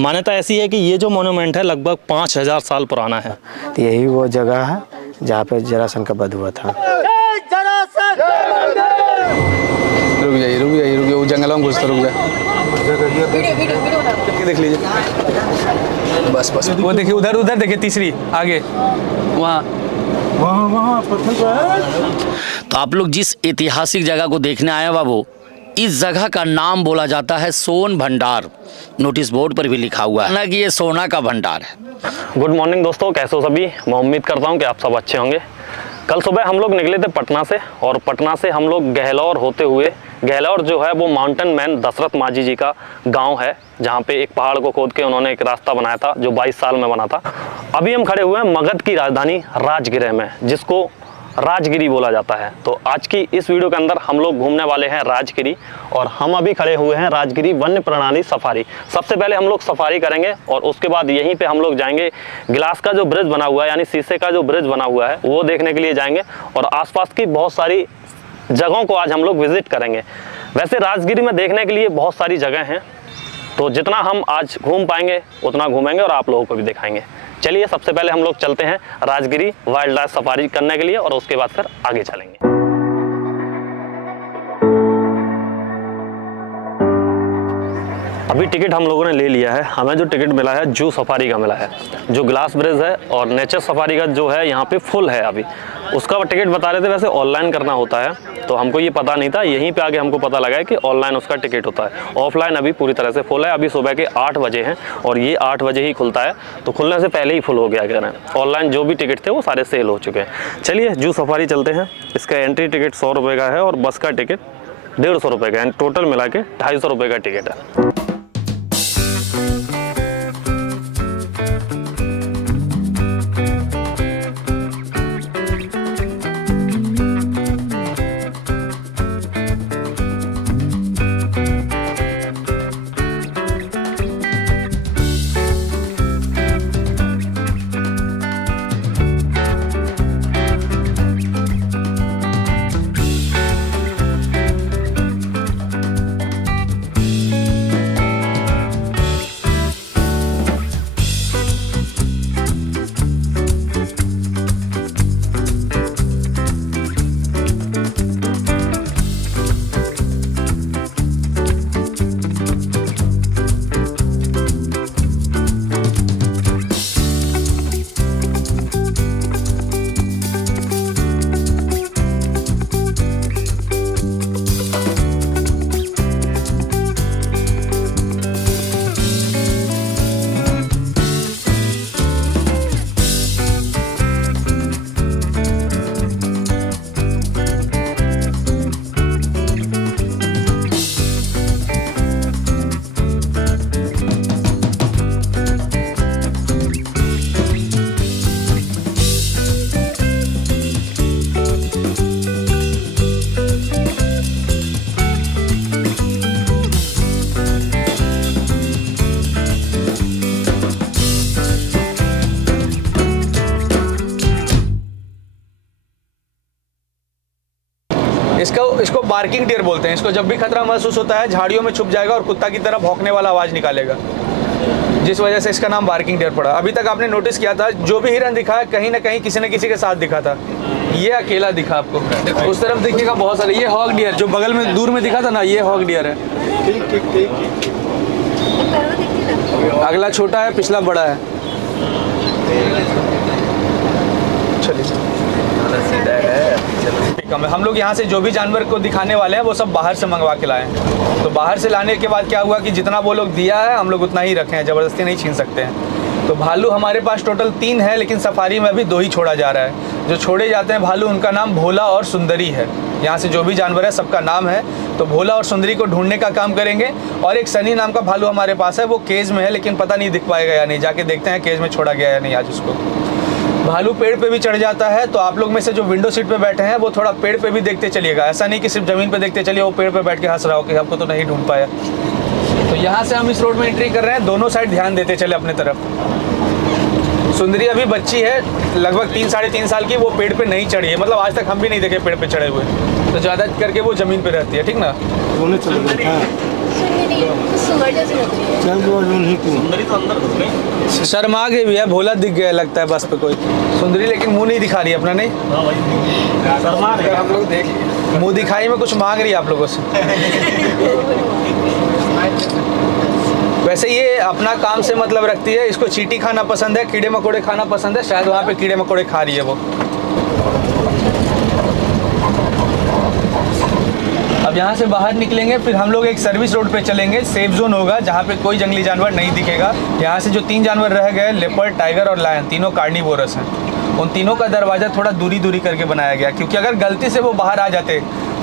मान्यता ऐसी है कि ये जो मोन्यूमेंट है लगभग 5000 साल पुराना है। तो यही वो जगह है जहाँ पे जरासंध का वध हुआ था। रुक जाइए, वो जंगलों में घुसता, रुक जाए, देख लीजिए, बस वो देखिए, उधर देखिए, तीसरी आगे वहाँ तो आप लोग जिस ऐतिहासिक जगह को देखने आए बाबू, इस जगह का नाम बोला जाता है सोन भंडार। नोटिस बोर्ड पर भी लिखा हुआ है ना कि ये सोना का भंडार है। गुड मॉर्निंग दोस्तों, कैसे हो सभी। मैं उम्मीद करता हूँ कि आप सब अच्छे होंगे। कल सुबह हम लोग निकले थे पटना से, और पटना से हम लोग गहलौर होते हुए, गहलौर जो है वो माउंटेन मैन दशरथ माझी जी का गांव है, जहां पे एक पहाड़ को खोद के उन्होंने एक रास्ता बनाया था जो 22 साल में बना था। अभी हम खड़े हुए हैं मगध की राजधानी राजगिर में, जिसको राजगिरी बोला जाता है। तो आज की इस वीडियो के अंदर हम लोग घूमने वाले हैं राजगिरी, और हम अभी खड़े हुए हैं राजगिरी वन्य प्रणाली सफारी। सबसे पहले हम लोग सफारी करेंगे, और उसके बाद यहीं पे हम लोग जाएंगे गिलास का जो ब्रिज बना हुआ है, यानी शीशे का जो ब्रिज बना हुआ है, वो देखने के लिए जाएंगे, और आसपास की बहुत सारी जगहों को आज हम लोग विजिट करेंगे। वैसे राजगिरी में देखने के लिए बहुत सारी जगह हैं, तो जितना हम आज घूम पाएंगे उतना घूमेंगे और आप लोगों को भी दिखाएंगे। चलिए सबसे पहले हम लोग चलते हैं राजगिरी वाइल्ड लाइफ सफारी करने के लिए, और उसके बाद फिर आगे चलेंगे। अभी टिकट हम लोगों ने ले लिया है। हमें जो टिकट मिला है जू सफारी का मिला है, जो ग्लास ब्रिज है, और नेचर सफारी का जो है यहाँ पे फुल है। अभी उसका टिकट बता रहे थे, वैसे ऑनलाइन करना होता है, तो हमको ये पता नहीं था। यहीं पे आगे हमको पता लगा है कि ऑनलाइन उसका टिकट होता है। ऑफलाइन अभी पूरी तरह से फुल है। अभी सुबह के 8 बजे हैं, और ये 8 बजे ही खुलता है, तो खुलने से पहले ही फुल हो गया कह रहे हैं। ऑनलाइन जो भी टिकट थे वो सारे सेल हो चुके हैं। चलिए जू सफारी चलते हैं। इसका एंट्री टिकट 100 रुपये का है, और बस का टिकट 150 रुपये का है। टोटल मिला के 250 रुपये का टिकट है। इसको बार्किंग डियर बोलते हैं। इसको जब भी खतरा महसूस होता है झाड़ियों में छुप जाएगा और कुत्ता की तरह भौंकने वाला आवाज़ निकालेगा, जिस वजह से इसका नाम बार्किंग डियर पड़ा। अभी तक आपने नोटिस किया था जो भी हिरन दिखा है कहीं ना कहीं किसी न किसी के साथ दिखा था। ये अकेला दिखा आपको, उस तरफ दिखेगा बहुत सारे। ये हॉग डियर जो बगल में दूर में दिखा था ना, ये हॉग डियर है। ठीक। अगला छोटा है, पिछला बड़ा है। चलिए हम लोग यहाँ से जो भी जानवर को दिखाने वाले हैं वो सब बाहर से मंगवा के लाए हैं। तो बाहर से लाने के बाद क्या हुआ कि जितना वो लोग दिया है हम लोग उतना ही रखे हैं, ज़बरदस्ती नहीं छीन सकते हैं। तो भालू हमारे पास टोटल 3 है, लेकिन सफारी में अभी 2 ही छोड़ा जा रहा है। जो छोड़े जाते हैं भालू, उनका नाम भोला और सुंदरी है। यहाँ से जो भी जानवर है सबका नाम है। तो भोला और सुंदरी को ढूंढने का काम करेंगे। और एक सनी नाम का भालू हमारे पास है, वो केज में है, लेकिन पता नहीं दिख पाएगा या नहीं, जाके देखते हैं केज में छोड़ा गया या नहीं आज उसको। भालू पेड़ पे भी चढ़ जाता है, तो आप लोग में से जो विंडो सीट पे बैठे हैं वो थोड़ा पेड़ पे भी देखते चलिएगा। ऐसा नहीं कि सिर्फ ज़मीन पे देखते चलिए, वो पेड़ पे बैठ के हंस रहा हो कि हमको तो नहीं ढूंढ पाया। तो यहाँ से हम इस रोड में एंट्री कर रहे हैं, दोनों साइड ध्यान देते चले अपने तरफ। सुंदरी अभी बच्ची है, लगभग 3 साढ़े 3 साल की, वो पेड़ पे नहीं चढ़ी है। मतलब आज तक हम भी नहीं देखे पेड़ पे चढ़े हुए, तो ज़्यादा करके वो ज़मीन पे रहती है। ठीक ना, शर्मा गई भी है, भोला दिख गया लगता है बस पे कोई सुंदरी, लेकिन मुंह नहीं दिखा रही अपना। नहीं हम लोग देख मुंह दिखाई में कुछ मांग रही है आप लोगों से। वैसे ये अपना काम से मतलब रखती है, इसको चींटी खाना पसंद है, कीड़े मकोड़े खाना पसंद है, शायद वहाँ पे कीड़े मकोड़े खा रही है वो। अब यहाँ से बाहर निकलेंगे, फिर हम लोग एक सर्विस रोड पे चलेंगे, सेफ जोन होगा जहाँ पे कोई जंगली जानवर नहीं दिखेगा। यहाँ से जो 3 जानवर रह गए, लेपर्ड, टाइगर और लायन, तीनों कार्निवोरस हैं। उन तीनों का दरवाज़ा थोड़ा दूरी करके बनाया गया, क्योंकि अगर गलती से वो बाहर आ जाते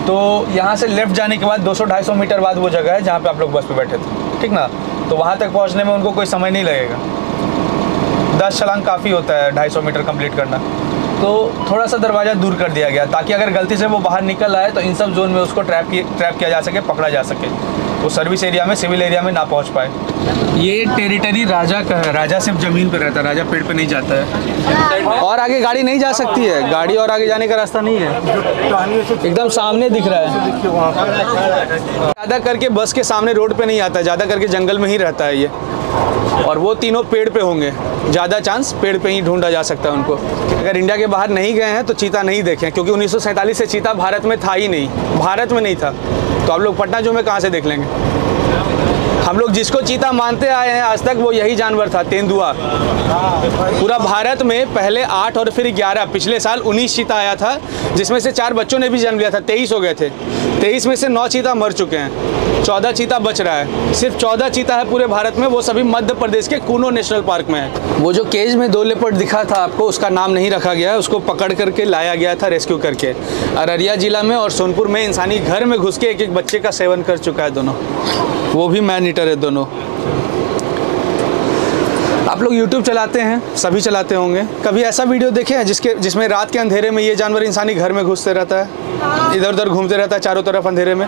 तो यहाँ से लेफ्ट जाने के बाद 200-250 मीटर बाद वो जगह है जहाँ पे आप लोग बस पे बैठे थे, ठीक ना। तो वहाँ तक पहुँचने में उनको कोई समय नहीं लगेगा। 10 छलांग काफ़ी होता है 250 मीटर कंप्लीट करना। तो थोड़ा सा दरवाज़ा दूर कर दिया गया ताकि अगर गलती से वो बाहर निकल आए तो इन सब जोन में उसको ट्रैप किया जा सके, पकड़ा जा सके, वो सर्विस एरिया में, सिविल एरिया में ना पहुंच पाए। ये टेरिटरी राजा का है, राजा सिर्फ ज़मीन पे रहता है, राजा पेड़ पे नहीं जाता है। और आगे गाड़ी नहीं जा सकती है, गाड़ी और आगे जाने का रास्ता नहीं है, एकदम सामने दिख रहा है। ज़्यादा करके बस के सामने रोड पे नहीं आता है, ज़्यादा करके जंगल में ही रहता है ये। और वो तीनों पेड़ पे होंगे, ज़्यादा चांस पेड़ पे ही ढूंढा जा सकता है उनको। अगर इंडिया के बाहर नहीं गए हैं तो चीता नहीं देखें, क्योंकि 1947 से चीता भारत में था ही नहीं, भारत में नहीं था। तो आप लोग पटना जू में कहाँ से देख लेंगे। हम लोग जिसको चीता मानते आए हैं आज तक वो यही जानवर था, तेंदुआ। पूरा भारत में पहले 8 और फिर 11, पिछले साल 19 चीता आया था, जिसमें से 4 बच्चों ने भी जन्म लिया था, 23 हो गए थे। 23 में से 9 चीता मर चुके हैं, 14 चीता बच रहा है। सिर्फ 14 चीता है पूरे भारत में, वो सभी मध्य प्रदेश के कूनो नेशनल पार्क में है। वो जो केज में 2 लेपर्ड दिखा था आपको, उसका नाम नहीं रखा गया है, उसको पकड़ करके लाया गया था रेस्क्यू करके। अररिया जिला में और सोनपुर में इंसानी घर में घुस के एक बच्चे का सेवन कर चुका है दोनों, वो भी मैन ईटर है दोनों। आप लोग YouTube चलाते हैं, सभी चलाते होंगे, कभी ऐसा वीडियो देखे हैं जिसमें रात के अंधेरे में ये जानवर इंसानी घर में घुसते रहता है, इधर उधर घूमते रहता है चारों तरफ अंधेरे में।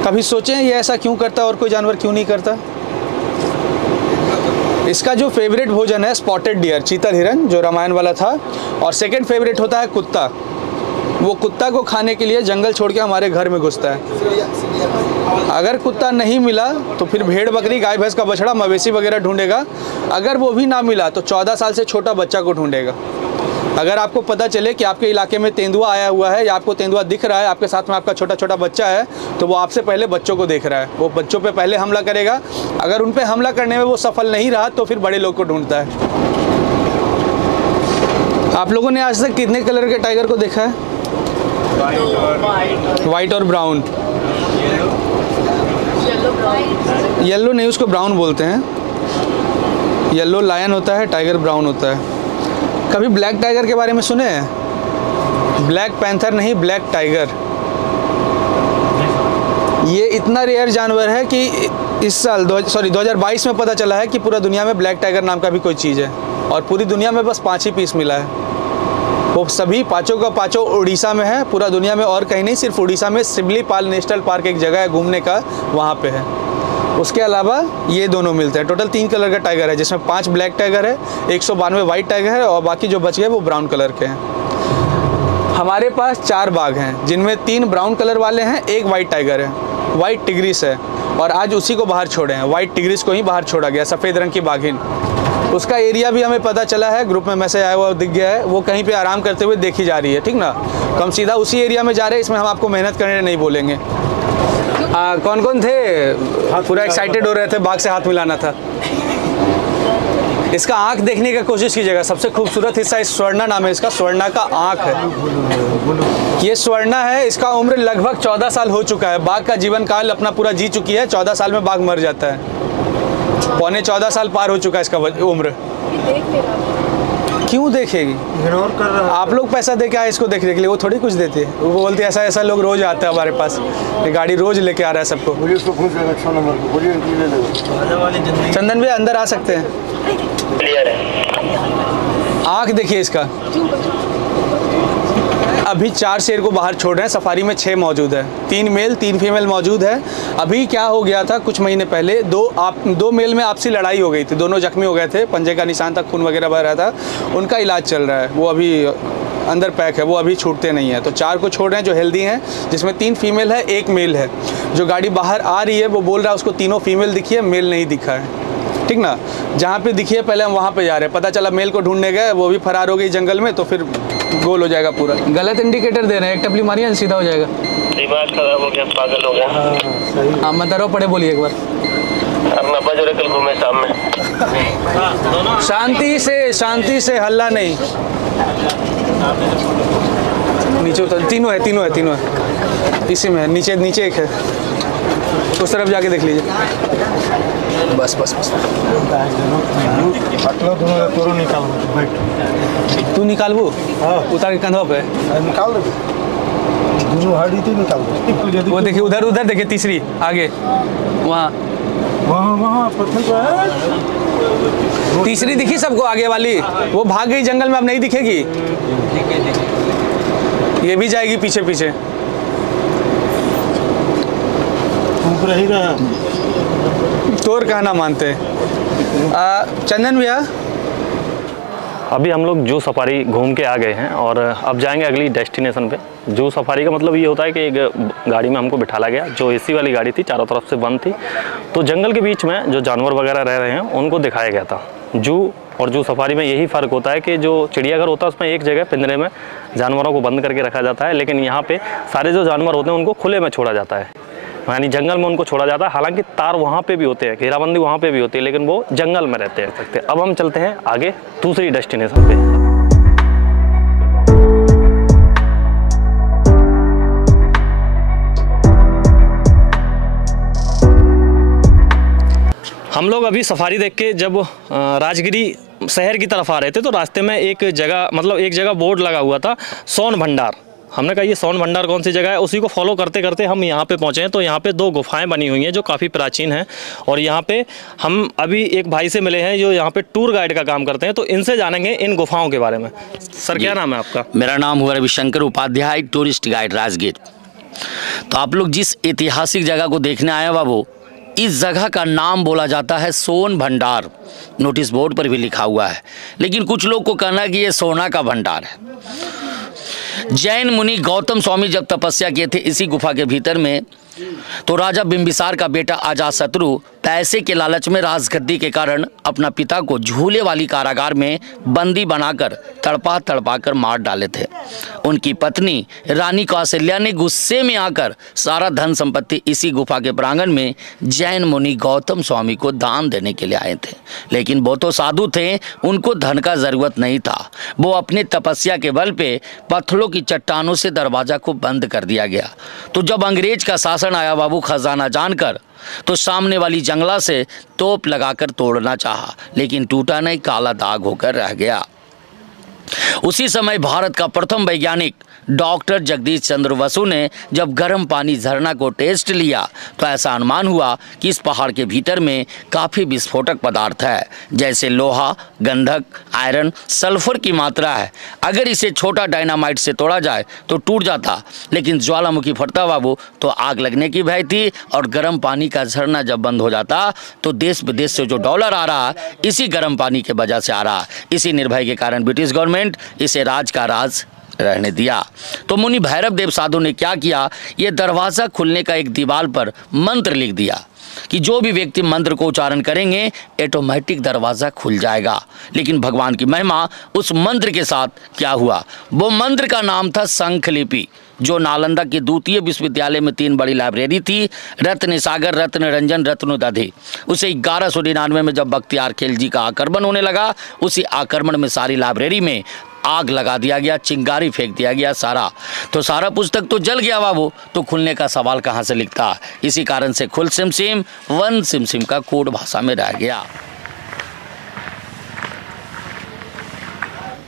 कभी सोचे हैं ये ऐसा क्यों करता है और कोई जानवर क्यों नहीं करता। इसका जो फेवरेट भोजन है स्पॉटेड डियर, चीतल हिरन, जो रामायण वाला था, और सेकंड फेवरेट होता है कुत्ता। वो कुत्ता को खाने के लिए जंगल छोड़ के हमारे घर में घुसता है। अगर कुत्ता नहीं मिला तो फिर भेड़ बकरी, गाय भैंस का बछड़ा, मवेशी वगैरह ढूंढेगा। अगर वो भी ना मिला तो 14 साल से छोटा बच्चा को ढूंढेगा। अगर आपको पता चले कि आपके इलाके में तेंदुआ आया हुआ है या आपको तेंदुआ दिख रहा है, आपके साथ में आपका छोटा छोटा बच्चा है, तो वो आपसे पहले बच्चों को देख रहा है, वो बच्चों पे पहले हमला करेगा। अगर उन पे हमला करने में वो सफल नहीं रहा तो फिर बड़े लोग को ढूंढता है। आप लोगों ने आज तक कितने कलर के टाइगर को देखा है? वाइट और ब्राउन। येलो नहीं, उसको ब्राउन बोलते हैं। येलो लायन होता है, टाइगर ब्राउन होता है। कभी ब्लैक टाइगर के बारे में सुने हैं? ब्लैक पैंथर नहीं, ब्लैक टाइगर। ये इतना रेयर जानवर है कि इस साल 2022 में पता चला है कि पूरा दुनिया में ब्लैक टाइगर नाम का भी कोई चीज़ है, और पूरी दुनिया में बस 5 ही पीस मिला है। वो सभी पाँचों का पाँचों उड़ीसा में है, पूरा दुनिया में और कहीं नहीं, सिर्फ उड़ीसा में सिमलीपाल नेशनल पार्क एक जगह है घूमने का, वहाँ पे है। उसके अलावा ये दोनों मिलते हैं। टोटल 3 कलर का टाइगर है, जिसमें 5 ब्लैक टाइगर है, 192 वाइट टाइगर है, और बाकी जो बच गए वो ब्राउन कलर के हैं। हमारे पास 4 बाघ हैं, जिनमें 3 ब्राउन कलर वाले हैं, 1 वाइट टाइगर है, वाइट टिग्रिस है, और आज उसी को बाहर छोड़े हैं। वाइट टिग्रिस को ही बाहर छोड़ा गया, सफ़ेद रंग की बाघिन। उसका एरिया भी हमें पता चला है, ग्रुप में मैसेज आया हुआ दिख गया है, वो कहीं पे आराम करते हुए देखी जा रही है, ठीक ना। तो हम सीधा उसी एरिया में जा रहे हैं, इसमें हम आपको मेहनत करने नहीं बोलेंगे। कौन कौन थे पूरा एक्साइटेड हो रहे थे बाघ से हाथ मिलाना था? इसका आँख देखने की कोशिश कीजिएगा, सबसे खूबसूरत हिस्सा इस स्वर्णा नाम है इसका, स्वर्णा का आँख है। ये स्वर्णा है, इसका उम्र लगभग 14 साल हो चुका है। बाघ का जीवन काल अपना पूरा जी चुकी है, 14 साल में बाघ मर जाता है। पौने 14 साल पार हो चुका है इसका उम्र। क्यों देखेगी? इग्नोर कर रहा है। आप लोग पैसा दे के आए इसको देखने के लिए, वो थोड़ी कुछ देते हैं। वो बोलते हैं ऐसा लोग रोज आते हैं हमारे पास, ये गाड़ी रोज लेके आ रहा है सबको। चंदन भैया अंदर आ सकते हैं? आँख देखिए इसका। अभी 4 शेर को बाहर छोड़ रहे हैं, सफारी में 6 मौजूद है, 3 मेल 3 फीमेल मौजूद है। अभी क्या हो गया था कुछ महीने पहले, 2 मेल में आपसी लड़ाई हो गई थी, दोनों जख्मी हो गए थे, पंजे का निशान था, खून वगैरह बह रहा था, उनका इलाज चल रहा है। वो अभी अंदर पैक है, वो अभी छूटते नहीं है। तो 4 को छोड़ रहे हैं जो हेल्दी हैं, जिसमें 3 फीमेल है 1 मेल है। जो गाड़ी बाहर आ रही है वो बोल रहा है उसको तीनों फीमेल दिखी है, मेल नहीं दिखा है, ठीक ना। जहाँ पे दिखी है पहले हम वहाँ पे जा रहे हैं, पता चला मेल को ढूंढने गए, वो भी फरार हो गई जंगल में, तो फिर गोल हो जाएगा पूरा। गलत इंडिकेटर दे रहे हैं, एक टपली मारिए सीधा हो जाएगा। दिमाग खराब हो गया, पागल हो गया। हाँ मत डरो, पड़े बोलिए एक बार। अब मैं बज कल घूमे शाम में। शांति से हल्ला नहीं। नीचे उतर, तीनों है इसी में, नीचे एक है, उस तरफ जाके देख लीजिए। बस तू निकाल वो उतार के कंधों पे निकाल दो, दोनों हाड़ी तो निकाल दो। वो देखिए उधर देखिए, तीसरी आगे वहाँ पत्थर पे है। तीसरी दिखी सबको आगे वाली, वो भाग गई जंगल में, अब नहीं दिखेगी। ये भी जाएगी पीछे पीछे। ऊपर ही रहा, तोर कहना मानते। चंदन भैया, अभी हम लोग जू सफारी घूम के आ गए हैं और अब जाएंगे अगली डेस्टिनेशन पे। जू सफारी का मतलब ये होता है कि एक गाड़ी में हमको बिठाला गया, जो एसी वाली गाड़ी थी, चारों तरफ से बंद थी, तो जंगल के बीच में जो जानवर वगैरह रह रहे हैं उनको दिखाया गया था। जू और जू सफारी में यही फ़र्क होता है कि जो चिड़ियाघर होता है उसमें एक जगह पिंजरे में जानवरों को बंद करके रखा जाता है, लेकिन यहाँ पे सारे जो जानवर होते हैं उनको खुले में छोड़ा जाता है, यानी जंगल में उनको छोड़ा जाता है। हालांकि तार वहाँ पे भी होते हैं, घेराबंदी वहाँ पे भी होती है, लेकिन वो जंगल में रहते हैं। अब हम चलते हैं आगे दूसरी डेस्टिनेशन पे। हम लोग अभी सफारी देख के जब राजगिरी शहर की तरफ आ रहे थे तो रास्ते में एक जगह बोर्ड लगा हुआ था, सोन भंडार। हमने कहा ये सोन भंडार कौन सी जगह है, उसी को फॉलो करते करते हम यहाँ पे पहुँचे हैं। तो यहाँ पे 2 गुफाएं बनी हुई हैं जो काफ़ी प्राचीन हैं, और यहाँ पे हम अभी एक भाई से मिले हैं जो यहाँ पे टूर गाइड का काम करते हैं, तो इनसे जानेंगे इन गुफाओं के बारे में। सर क्या नाम है आपका? मेरा नाम हुआ रविशंकर उपाध्याय, टूरिस्ट गाइड राजगीर। तो आप लोग जिस ऐतिहासिक जगह को देखने आए हैं बाबू, इस जगह का नाम बोला जाता है सोन भंडार। नोटिस बोर्ड पर भी लिखा हुआ है, लेकिन कुछ लोग को कहना है कि ये सोना का भंडार है। जैन मुनि गौतम स्वामी जब तपस्या किए थे इसी गुफा के भीतर में, तो राजा बिंबिसार का बेटा अजातशत्रु पैसे के लालच में राजगद्दी के कारण अपना पिता को झूले वाली कारागार में बंदी बनाकर तड़पा कर मार डाले थे। उनकी पत्नी रानी कौशल्या ने गुस्से में आकर सारा धन संपत्ति इसी गुफा के प्रांगण में जैन मुनि गौतम स्वामी को दान देने के लिए आए थे, लेकिन वो तो साधु थे, उनको धन का जरूरत नहीं था। वो अपने तपस्या के बल पे पत्थरों की चट्टानों से दरवाजा को बंद कर दिया गया। तो जब अंग्रेज का शासन आया बाबू खजाना जानकर, तो सामने वाली जंगला से तोप लगाकर तोड़ना चाहा, लेकिन टूटा नहीं, काला दाग होकर रह गया। उसी समय भारत का प्रथम वैज्ञानिक डॉक्टर जगदीश चंद्र बसु ने जब गर्म पानी झरना को टेस्ट लिया तो ऐसा अनुमान हुआ कि इस पहाड़ के भीतर में काफ़ी विस्फोटक पदार्थ है, जैसे लोहा, गंधक, आयरन, सल्फर की मात्रा है। अगर इसे छोटा डायनामाइट से तोड़ा जाए तो टूट जाता, लेकिन ज्वालामुखी फटता बाबू तो आग लगने की भय थी, और गर्म पानी का झरना जब बंद हो जाता तो देश विदेश से जो डॉलर आ रहा इसी गर्म पानी के वजह से आ रहा। इसी निर्भय के कारण ब्रिटिश गवर्नमेंट इसे राज का राज रहने दिया। तो मुनि भैरव देव साधु ने क्या किया, ये दरवाज़ा खुलने का एक दीवार पर मंत्र लिख दिया कि जो भी व्यक्ति मंत्र को उच्चारण करेंगे ऑटोमेटिक दरवाज़ा खुल जाएगा। लेकिन भगवान की महिमा उस मंत्र के साथ क्या हुआ, वो मंत्र का नाम था शंखलिपि, जो नालंदा के द्वितीय विश्वविद्यालय में 3 बड़ी लाइब्रेरी थी, रत्न सागर, रत्न रंजन, रत्नोदधि। उसे 1199 में जब बख्तियार खिलजी का आक्रमण होने लगा, उसी आक्रमण में सारी लाइब्रेरी में आग लगा दिया गया, चिंगारी फेंक दिया गया सारा। तो सारा पुस्तक तो जल गया बाबू, तो खुलने का सवाल कहाँ से लिखता। इसी कारण से खुल SIM SIM one SIM SIM का कोड भाषा में रह गया।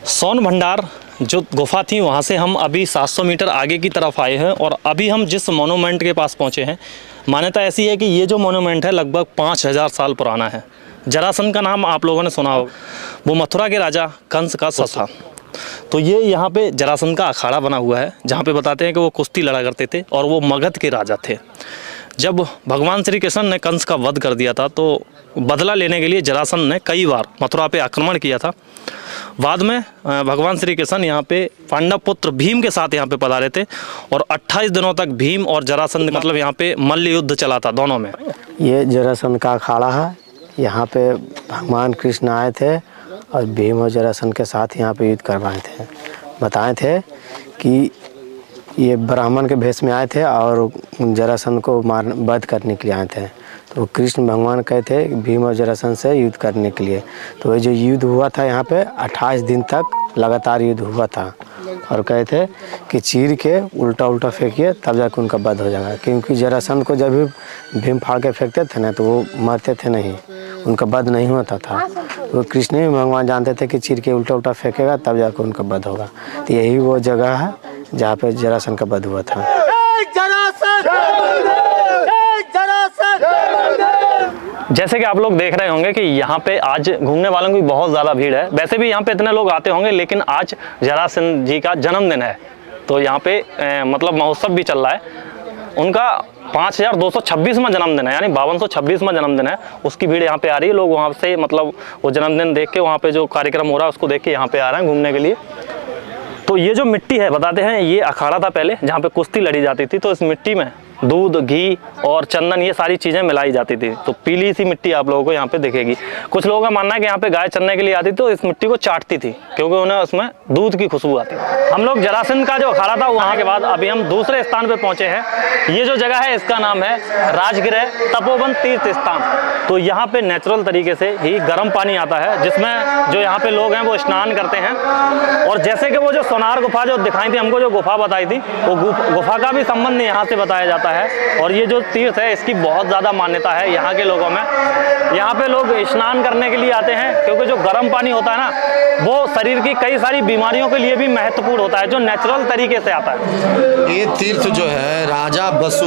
सोन भंडार जो गुफा थी वहाँ से हम अभी 700 मीटर आगे की तरफ आए हैं, और अभी हम जिस मोनूमेंट के पास पहुँचे हैं, मान्यता ऐसी है कि ये जो मोनूमेंट है लगभग 5000 साल पुराना है। जरासंध का नाम आप लोगों ने सुना होगा, वो मथुरा के राजा कंस का सस था। तो ये यहाँ पे जरासंध का अखाड़ा बना हुआ है, जहाँ पे बताते हैं कि वो कुश्ती लड़ा करते थे और वो मगध के राजा थे। जब भगवान श्री कृष्ण ने कंस का वध कर दिया था, तो बदला लेने के लिए जरासंध ने कई बार मथुरा पे आक्रमण किया था, बाद में भगवान श्री कृष्ण यहाँ पे पांडव पुत्र भीम के साथ यहाँ पे पधारे थे और 28 दिनों तक भीम और जरासंध मतलब यहाँ पे मल्ल युद्ध चला था दोनों में। ये जरासंध का अखाड़ा है। यहाँ पे भगवान कृष्ण आए थे और भीम और जरासंध के साथ यहाँ पे युद्ध करवाए थे। बताए थे कि ये ब्राह्मण के भेष में आए थे और जरासंध को वध करने के लिए आए थे। तो कृष्ण भगवान कहे थे भीम और जरासंध से युद्ध करने के लिए। तो ये जो युद्ध हुआ था यहाँ पे 28 दिन तक लगातार युद्ध हुआ था और कहे थे कि चीर के उल्टा उल्टा फेंकिए तब जाकर उनका वध हो जाएगा, क्योंकि जरासंध को जब भी भीम फाड़ के फेंकते थे ना तो वो मरते थे नहीं, उनका वध नहीं होता था। तो कृष्ण भी भगवान जानते थे कि चीर के उल्टा उल्टा फेंकेगा तब जाकर उनका वध होगा। तो यही वो जगह है जहाँ पे जरासंध का वध हुआ था। जैसे कि आप लोग देख रहे होंगे कि यहाँ पे आज घूमने वालों की बहुत ज़्यादा भीड़ है। वैसे भी यहाँ पे इतने लोग आते होंगे, लेकिन आज जरासंध जी का जन्मदिन है तो यहाँ पे मतलब महोत्सव भी चल रहा है। उनका 5226वां जन्मदिन है, यानी 5226वां जन्मदिन है। उसकी भीड़ यहाँ पे आ रही है। लोग वहाँ से मतलब वो जन्मदिन देख के वहाँ पे जो कार्यक्रम हो रहा है उसको देख के यहाँ पे आ रहे हैं घूमने के लिए। तो ये जो मिट्टी है बताते हैं, ये अखाड़ा था पहले जहाँ पे कुश्ती लड़ी जाती थी। तो इस मिट्टी में दूध, घी और चंदन ये सारी चीज़ें मिलाई जाती थी। तो पीली सी मिट्टी आप लोगों को यहाँ पे दिखेगी। कुछ लोगों का मानना है कि यहाँ पे गाय चरने के लिए आती तो इस मिट्टी को चाटती थी क्योंकि उन्हें उसमें दूध की खुशबू आती। हम लोग जरासंध का जो अखाड़ा था वहाँ के बाद अभी हम दूसरे स्थान पे पहुँचे हैं। ये जो जगह है इसका नाम है राजगृह तपोवन तीर्थ स्थान। तो यहाँ पे नेचुरल तरीके से ही गर्म पानी आता है जिसमें जो यहाँ पे लोग हैं वो स्नान करते हैं। और जैसे कि वो जो सोनार गुफा जो दिखाई थी हमको, जो गुफा बताई थी, वो गुफा का भी संबंध यहाँ से बताया जाता है। और ये जो तीर्थ है इसकी बहुत ज़्यादा मान्यता है यहाँ के लोगों में। यहाँ पे लोग स्नान करने के लिए आते हैं क्योंकि जो गर्म पानी होता है ना वो शरीर की कई सारी बीमारियों के लिए भी महत्वपूर्ण होता है, जो नेचुरल तरीके से आता है। ये तीर्थ जो है राजा वसु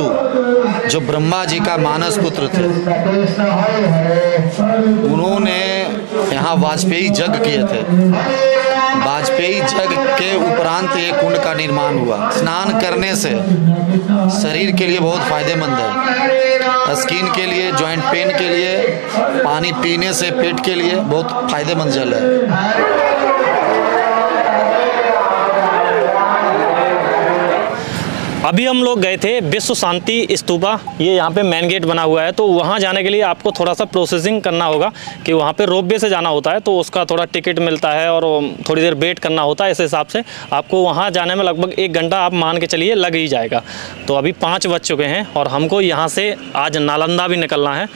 जो ब्रह्मा जी का मानस पुत्र थे, उन्होंने यहाँ वाजपेयी यज्ञ किए थे। वाजपेयी यज्ञ के उपरांत ये कुंड का निर्माण हुआ। स्नान करने से शरीर के लिए बहुत फायदेमंद है, स्किन के लिए, जॉइंट पेन के लिए, पानी पीने से पेट के लिए बहुत फायदेमंद जल है। अभी हम लोग गए थे विश्व शांति स्तूपा, ये यहाँ पे मेन गेट बना हुआ है। तो वहाँ जाने के लिए आपको थोड़ा सा प्रोसेसिंग करना होगा कि वहाँ पे रोपवे से जाना होता है, तो उसका थोड़ा टिकट मिलता है और थोड़ी देर वेट करना होता है। इस हिसाब से आपको वहाँ जाने में लगभग 1 घंटा आप मान के चलिए लग ही जाएगा। तो अभी 5 बज चुके हैं और हमको यहाँ से आज नालंदा भी निकलना है।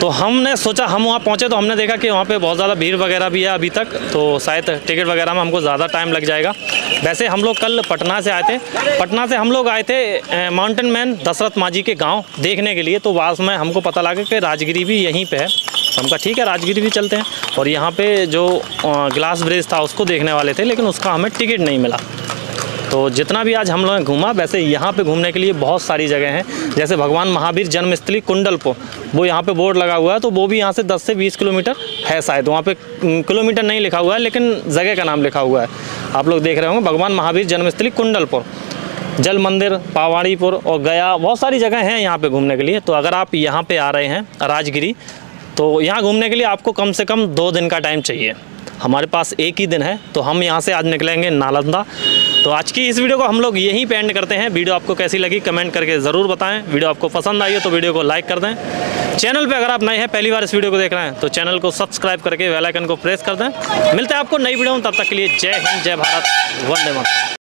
तो हमने सोचा, हम वहाँ पहुँचे तो हमने देखा कि वहाँ पे बहुत ज़्यादा भीड़ वगैरह भी है अभी तक, तो शायद टिकट वगैरह में हमको ज़्यादा टाइम लग जाएगा। वैसे हम लोग कल पटना से आए थे। पटना से हम लोग आए थे माउंटेन मैन दशरथ मांझी के गांव देखने के लिए। तो वास में हमको पता लगा कि राजगिरी भी यहीं पे है। हम कहा ठीक है राजगिरी भी चलते हैं। और यहाँ पे जो ग्लास ब्रिज था उसको देखने वाले थे, लेकिन उसका हमें टिकट नहीं मिला। तो जितना भी आज हम लोगों ने घूमा, वैसे यहाँ पे घूमने के लिए बहुत सारी जगह हैं। जैसे भगवान महावीर जन्मस्थली कुंडलपुर, वो यहाँ पे बोर्ड लगा हुआ है। तो वो भी यहाँ से 10 से 20 किलोमीटर है शायद। वहाँ पे किलोमीटर नहीं लिखा हुआ है लेकिन जगह का नाम लिखा हुआ है। आप लोग देख रहे होंगे भगवान महावीर जन्मस्थली कुंडलपुर, जल मंदिर, पावाड़ीपुर और गया, बहुत सारी जगह हैं यहाँ पे घूमने के लिए। तो अगर आप यहाँ पे आ रहे हैं राजगिरी, तो यहाँ घूमने के लिए आपको कम से कम 2 दिन का टाइम चाहिए। हमारे पास 1 ही दिन है, तो हम यहाँ से आज निकलेंगे नालंदा। तो आज की इस वीडियो को हम लोग यहीं पे एंड करते हैं। वीडियो आपको कैसी लगी कमेंट करके ज़रूर बताएं। वीडियो आपको पसंद आई है तो वीडियो को लाइक कर दें। चैनल पे अगर आप नए हैं, पहली बार इस वीडियो को देख रहे हैं, तो चैनल को सब्सक्राइब करके बेल आइकन को प्रेस कर दें। मिलते हैं आपको नई वीडियो में, तब तक के लिए जय हिंद, जय भारत, वंदे मातरम।